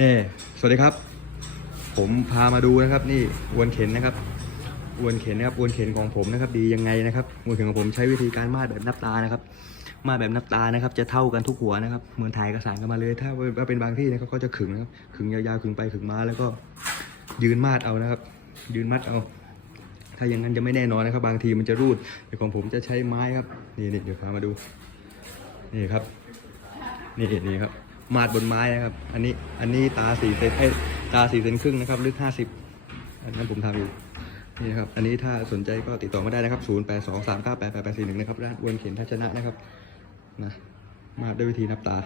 นี่สวัสดีครับผมพามาดูนะครับนี่อวนเข็นนะครับอวนเข็นนะครับอวนเข็นของผมนะครับดียังไงนะครับอวนเข็นของผมใช้วิธีการมาดแบบนับตานะครับมาดแบบนับตานะครับจะเท่ากันทุกหัวนะครับเหมือนถ่ายเอกสารกันมาเลยถ้าเป็นบางที่นะครับก็จะขึงนะครับขึงยาวๆขึงไปขึงมาแล้วก็ยืนมาดเอานะครับยืนมัดเอาถ้าอย่างนั้นจะไม่แน่นอนนะครับบางทีมันจะรูดแต่ของผมจะใช้ไม้ครับนี่เดี๋ยวพามาดูนี่ครับนี่ครับมาดบนไม้นะครับอันนี้ตา4 เซนตา4 เซนครึ่งนะครับลึก50อันนั้นผมทำอยู่นี่ครับอันนี้ถ้าสนใจก็ติดต่อมาได้นะครับ0823988841นะครับร้านอวนเข็นทัชนะนะครับนะมาด้วยวิธีนับตา